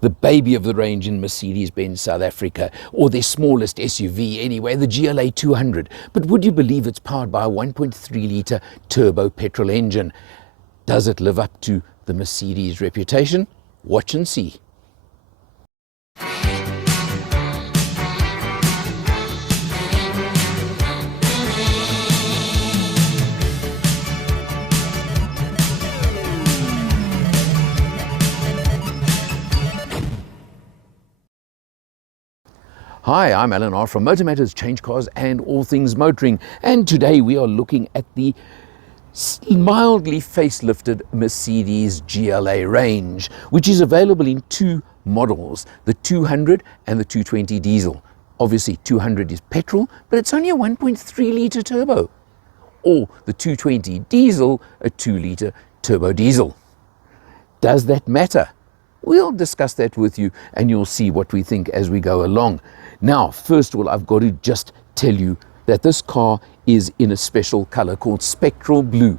the baby of the range in Mercedes-Benz South Africa, or their smallest SUV anyway, the GLA 200. But would you believe it's powered by a 1.3 litre turbo petrol engine? Does it live up to the Mercedes reputation? Watch and see. Hi, I'm Alan R from MotorMatters, CHANGECARS and all things motoring, and today we are looking at the mildly facelifted Mercedes GLA range, which is available in two models, the 200 and the 220 diesel. Obviously 200 is petrol, but it's only a 1.3 litre turbo, or the 220 diesel, a 2 litre turbo diesel. Does that matter? We'll discuss that with you and you'll see what we think as we go along. Now, first of all, I've got to just tell you that this car is in a special color called spectral blue.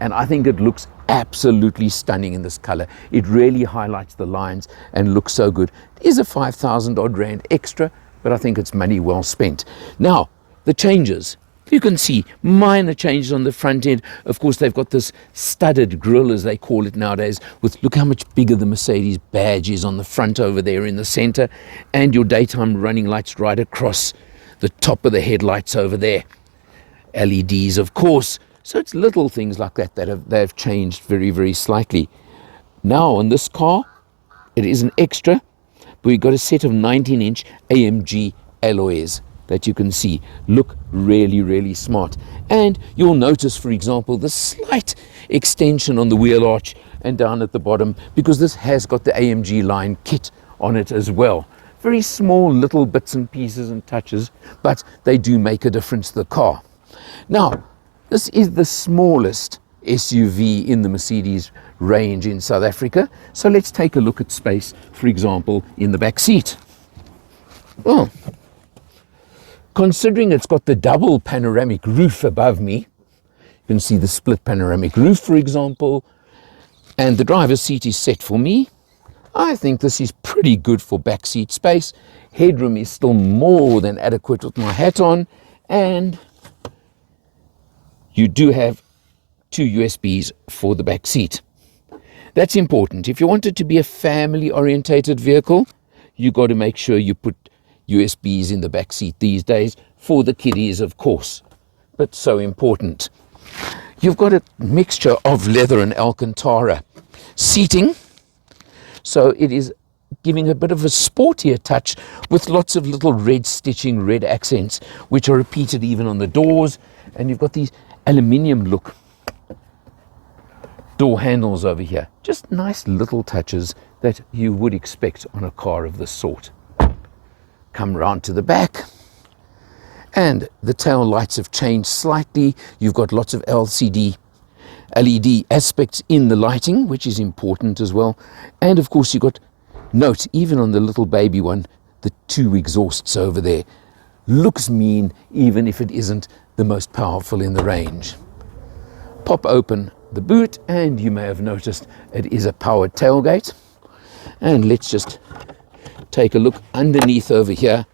And I think it looks absolutely stunning in this color. It really highlights the lines and looks so good. It is a 5,000 odd rand extra, but I think it's money well spent. Now, the changes. You can see minor changes on the front end. Of course, they've got this studded grille, as they call it nowadays, with look how much bigger the Mercedes badge is on the front over there in the center, and your daytime running lights right across the top of the headlights over there. LEDs, of course. So it's little things like that that they've changed very, very slightly. Now, on this car, it is an extra, but we've got a set of 19-inch AMG alloys that you can see look really, really smart. And you'll notice, for example, the slight extension on the wheel arch and down at the bottom, because this has got the AMG line kit on it as well. Very small little bits and pieces and touches, but they do make a difference to the car. Now, this is the smallest SUV in the Mercedes range in South Africa. So let's take a look at space, for example, in the back seat. Well, considering it's got the double panoramic roof above me, you can see the split panoramic roof, for example, and the driver's seat is set for me. I think this is pretty good for back seat space. Headroom is still more than adequate with my hat on, and you do have two USBs for the back seat. That's important. If you want it to be a family-orientated vehicle, you've got to make sure you put USBs in the back seat these days, for the kiddies, of course, but so important. You've got a mixture of leather and Alcantara seating, so it is giving a bit of a sportier touch with lots of little red stitching, red accents, which are repeated even on the doors. And you've got these aluminium look door handles over here. Just nice little touches that you would expect on a car of this sort. Come round to the back, and the tail lights have changed slightly. You've got lots of LED aspects in the lighting, which is important as well. And of course, you've got, note, even on the little baby one, the two exhausts over there. Looks mean, even if it isn't the most powerful in the range. Pop open the boot, and you may have noticed it is a powered tailgate. And let's just take a look underneath over here,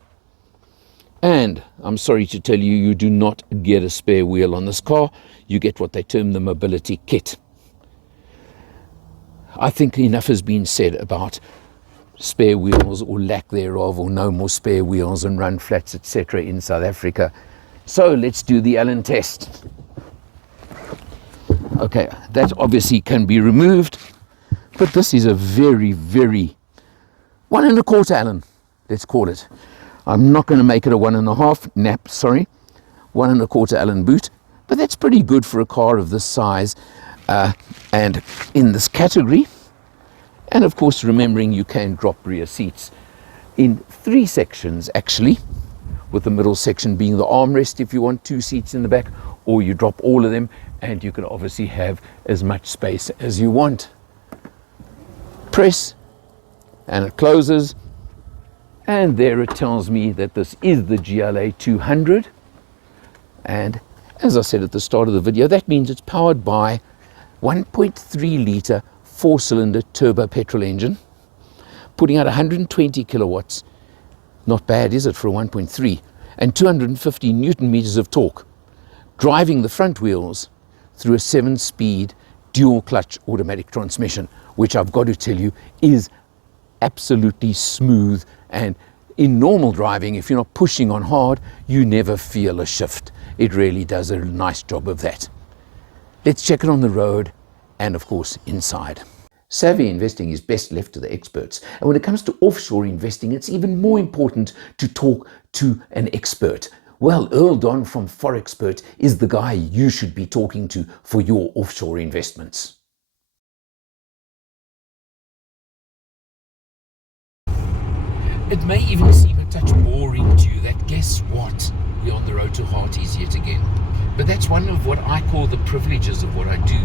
and I'm sorry to tell you, you do not get a spare wheel on this car. You get what they term the mobility kit. I think enough has been said about spare wheels or lack thereof, or no more spare wheels and run flats, etc. in South Africa. So let's do the Allen test. Okay, that obviously can be removed, but this is a very, very 1 1/4 Allen, let's call it. I'm not going to make it a 1 1/2 nap, sorry. 1 1/4 Allen boot, but that's pretty good for a car of this size and in this category. And of course, remembering you can drop rear seats in 3 sections actually, with the middle section being the armrest if you want 2 seats in the back, or you drop all of them and you can obviously have as much space as you want. Press, and it closes, and there it tells me that this is the GLA 200. And as I said at the start of the video, that means it's powered by 1.3 litre 4-cylinder turbo petrol engine, putting out 120 kilowatts. Not bad, is it, for a 1.3? And 250 Newton meters of torque. Driving the front wheels through a 7-speed dual clutch automatic transmission, which I've got to tell you is absolutely smooth, and in normal driving, if you're not pushing on hard, you never feel a shift. It really does a nice job of that. Let's check it on the road and, of course, inside. Savvy investing is best left to the experts. And when it comes to offshore investing, it's even more important to talk to an expert. Well, Earl Don from Forexpert is the guy you should be talking to for your offshore investments. It may even seem a touch boring to you that, guess what? We're on the road to Hearties yet again. But that's one of what I call the privileges of what I do,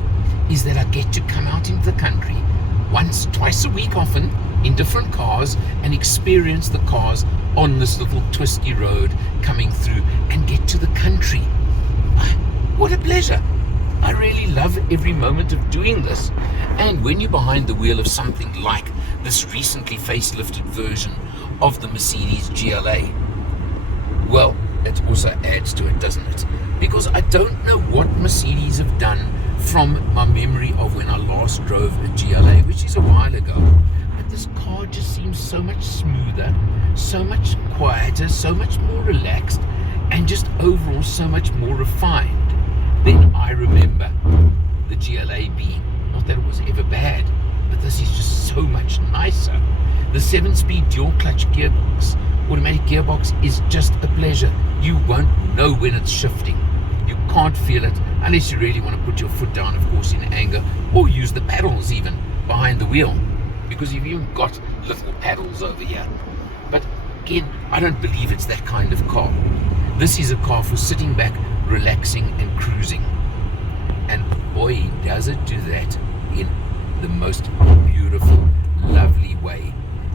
is that I get to come out into the country once, twice a week often, in different cars, and experience the cars on this little twisty road coming through and get to the country. What a pleasure. I really love every moment of doing this. And when you're behind the wheel of something like this recently facelifted version of the Mercedes GLA, well, it also adds to it, doesn't it? Because I don't know what Mercedes have done from my memory of when I last drove a GLA, which is a while ago. But this car just seems so much smoother, so much quieter, so much more relaxed, and just overall so much more refined than I remember the GLA being. Not that it was ever bad, but this is just so much nicer. The 7-speed dual clutch gearbox, automatic gearbox, is just a pleasure. You won't know when it's shifting. You can't feel it unless you really want to put your foot down, of course, in anger, or use the paddles even behind the wheel, because you've even got little paddles over here. But again, I don't believe it's that kind of car. This is a car for sitting back, relaxing and cruising. And boy, does it do that in the most beautiful, lovely way.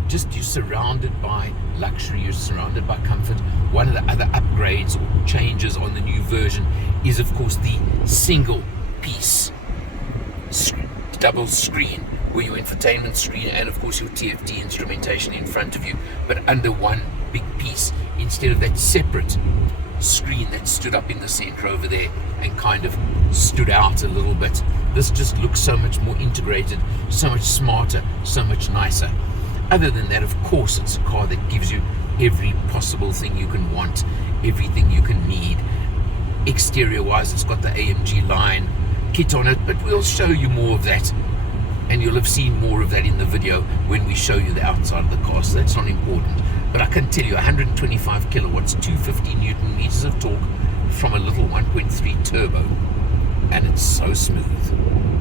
Just, you're surrounded by luxury, you're surrounded by comfort. One of the other upgrades or changes on the new version is, of course, the single piece double screen, where your infotainment screen and, of course, your TFT instrumentation in front of you, but under one big piece, instead of that separate screen that stood up in the center over there and kind of stood out a little bit. This just looks so much more integrated, so much smarter, so much nicer. Other than that, of course, it's a car that gives you every possible thing you can want, everything you can need. Exterior wise, it's got the AMG line kit on it, but we'll show you more of that, and you'll have seen more of that in the video when we show you the outside of the car, so that's not important. But I can tell you 125 kilowatts, 250 Newton meters of torque from a little 1.3 turbo, and it's so smooth.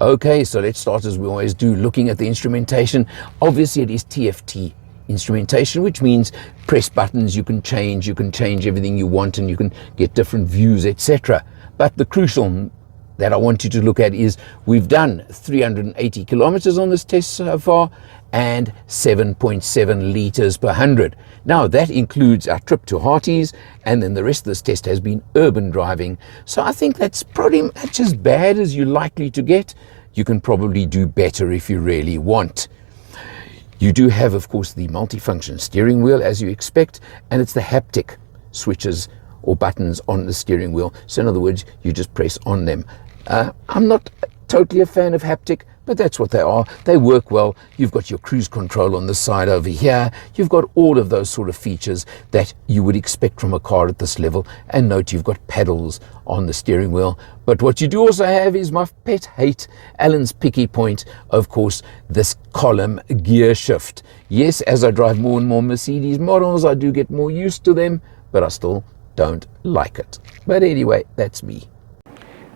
Okay, so let's start as we always do, looking at the instrumentation. Obviously it is TFT instrumentation, which means press buttons, you can change everything you want, and you can get different views, etc. But the crucial that I want you to look at is we've done 380 kilometers on this test so far, and 7.7 liters per 100. Now that includes our trip to Hearties, and then the rest of this test has been urban driving. So I think that's pretty much as bad as you're likely to get. You can probably do better if you really want. You do have, of course, the multifunction steering wheel as you expect, and it's the haptic switches or buttons on the steering wheel. So in other words, you just press on them. I'm not totally a fan of haptic, but that's what they are. They work well. You've got your cruise control on the side over here. You've got all of those sort of features that you would expect from a car at this level. And note, you've got pedals on the steering wheel. But what you do also have is my pet hate, Alan's picky point, of course, this column gear shift. Yes, as I drive more and more Mercedes models, I do get more used to them, but I still don't like it. But anyway, that's me.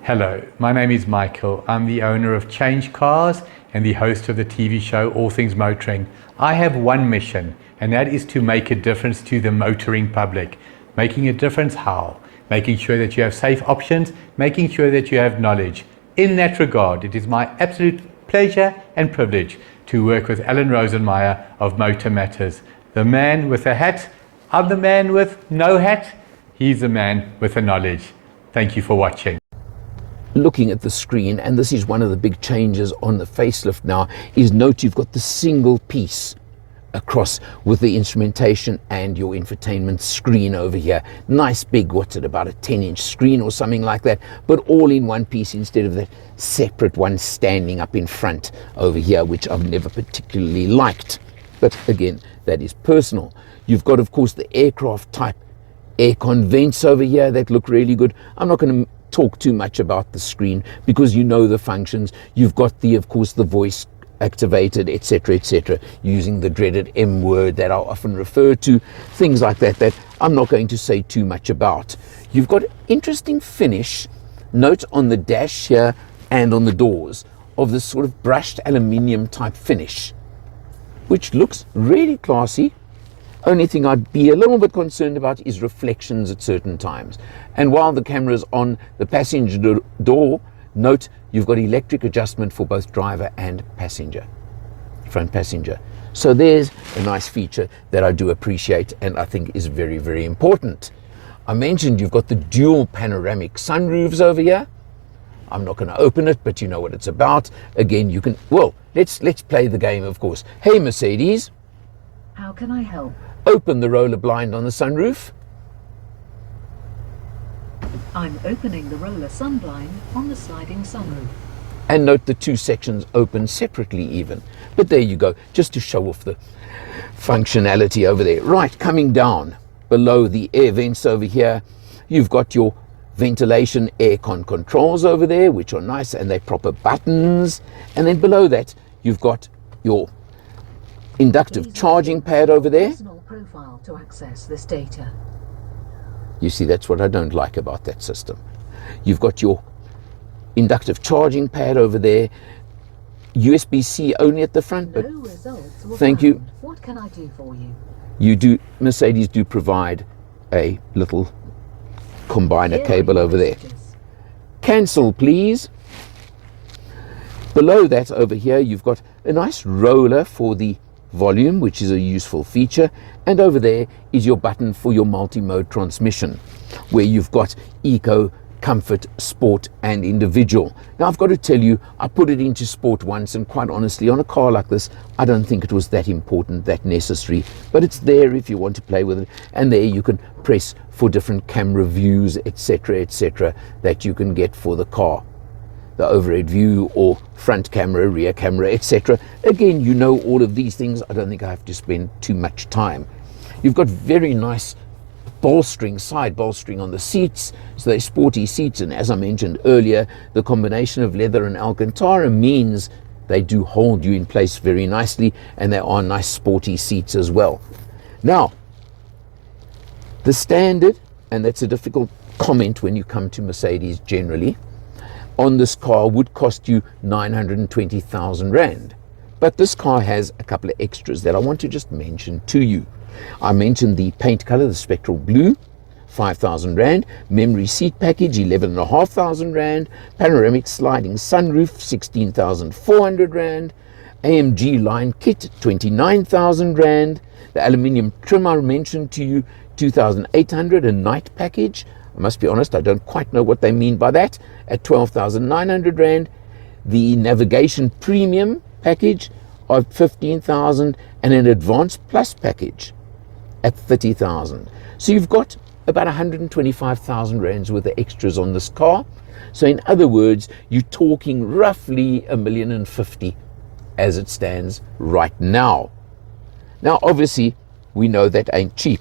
Hello, my name is Michael. I'm the owner of CHANGECARS and the host of the TV show All Things Motoring. I have one mission, and that is to make a difference to the motoring public. Making a difference how? Making sure that you have safe options, making sure that you have knowledge. In that regard, it is my absolute pleasure and privilege to work with Alan Rosenmeyer of MotorMatters. The man with a hat, I'm the man with no hat, he's the man with the knowledge. Thank you for watching. looking at the screen, and this is one of the big changes on the facelift now, is note you've got the single piece across with the instrumentation and your infotainment screen over here. Nice big, what's it, about a 10-inch screen or something like that, but all in one piece instead of the separate one standing up in front over here, which I've never particularly liked. But again, that is personal. You've got, of course, the aircraft type aircon vents over here that look really good. I'm not going to talk too much about the screen because you know the functions. You've got the, of course, the voice activated, etc., using the dreaded M word that I often refer to, things like that, that I'm not going to say too much about. You've got interesting finish, note on the dash here and on the doors, of this sort of brushed aluminium type finish, which looks really classy. Only thing I'd be a little bit concerned about is reflections at certain times. And while the camera's on the passenger door, note you've got electric adjustment for both driver and passenger, front passenger. So there's a nice feature that I do appreciate and I think is very, very important. I mentioned you've got the dual panoramic sunroofs over here. I'm not going to open it, but you know what it's about. Again, you can, well, let's play the game, of course. Hey, Mercedes. How can I help? Open the roller blind on the sunroof. I'm opening the roller sunblind on the sliding sunroof. And note the two sections open separately even. But there you go, just to show off the functionality over there. Right, coming down below the air vents over here, you've got your ventilation aircon controls over there, which are nice and they're proper buttons. And then below that, you've got your inductive charging pad over there. Personal profile to access this data. You see, that's what I don't like about that system. You've got your inductive charging pad over there, USB-C only at the front, but No results were thank found. you. What can I do for you? You do, Mercedes do provide a little combiner Here are cable your over there. messages. Cancel, please. Below that over here, you've got a nice roller for the volume, which is a useful feature. And over there is your button for your multi-mode transmission, where you've got eco, comfort, sport, and individual. Now, I've got to tell you, I put it into sport once, and quite honestly, on a car like this, I don't think it was that important, that necessary. But it's there if you want to play with it. And there you can press for different camera views, etc., that you can get for the car. The overhead view or front camera, rear camera, etc. Again, you know all of these things. I don't think I have to spend too much time. You've got very nice bolstering, side bolstering on the seats. So they're sporty seats. And as I mentioned earlier, the combination of leather and Alcantara means they do hold you in place very nicely. And they are nice sporty seats as well. Now, the standard, and that's a difficult comment when you come to Mercedes generally, on this car would cost you 920,000 Rand. But this car has a couple of extras that I want to just mention to you. I mentioned the paint color, the spectral blue, 5,000 Rand. Memory seat package, 11,500 Rand. Panoramic sliding sunroof, 16,400 Rand. AMG line kit, 29,000 Rand. The aluminium trim I mentioned to you, 2,800. A night package, I must be honest, I don't quite know what they mean by that, at 12,900 Rand. The navigation premium package of 15,000 and an advanced plus package at 30,000. So you've got about 125,000 Rands worth of extras on this car. So in other words, you're talking roughly 1,050,000 as it stands right now. Now, obviously, we know that ain't cheap.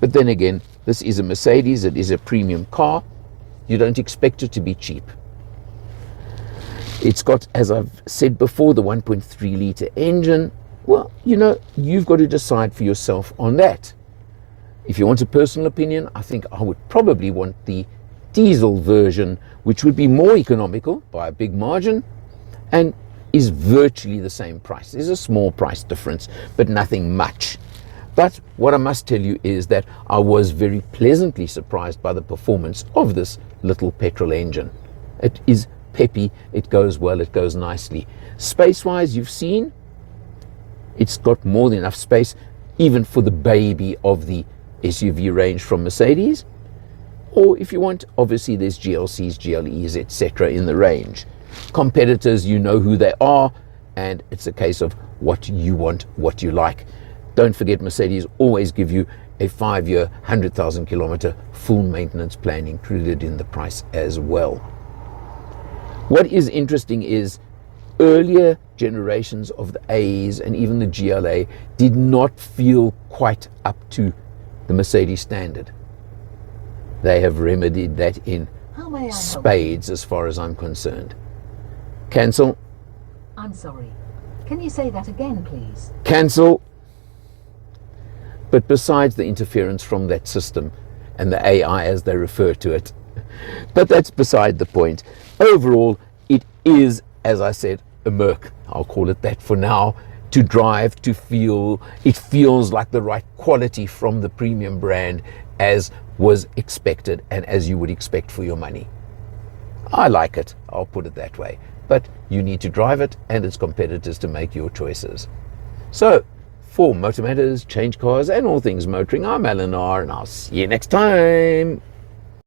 But then again, this is a Mercedes, it is a premium car. You don't expect it to be cheap. It's got, as I've said before, the 1.3 litre engine. Well, you know, you've got to decide for yourself on that. If you want a personal opinion, I think I would probably want the diesel version, which would be more economical by a big margin and is virtually the same price. There's a small price difference, but nothing much. But what I must tell you is that I was very pleasantly surprised by the performance of this little petrol engine. It is peppy, it goes well, it goes nicely. Space-wise, you've seen, it's got more than enough space, even for the baby of the SUV range from Mercedes. Or if you want, obviously there's GLCs, GLEs, etc. in the range. Competitors, you know who they are, and it's a case of what you want, what you like. Don't forget, Mercedes always give you a 5-year, 100,000 kilometer full maintenance plan included in the price as well. What is interesting is earlier generations of the A's and even the GLA did not feel quite up to the Mercedes standard. They have remedied that in How may I help spades as far as I'm concerned. Cancel, I'm sorry. Can you say that again, please? cancel. But besides the interference from that system and the AI as they refer to it, but that's beside the point. Overall, it is, as I said, a Merc. I'll call it that for now. To drive, to feel, it feels like the right quality from the premium brand as was expected and as you would expect for your money. I like it, I'll put it that way. But you need to drive it and its competitors to make your choices. So, for MotorMatters, Change Cars, and all things motoring, I'm Alan R, and I'll see you next time.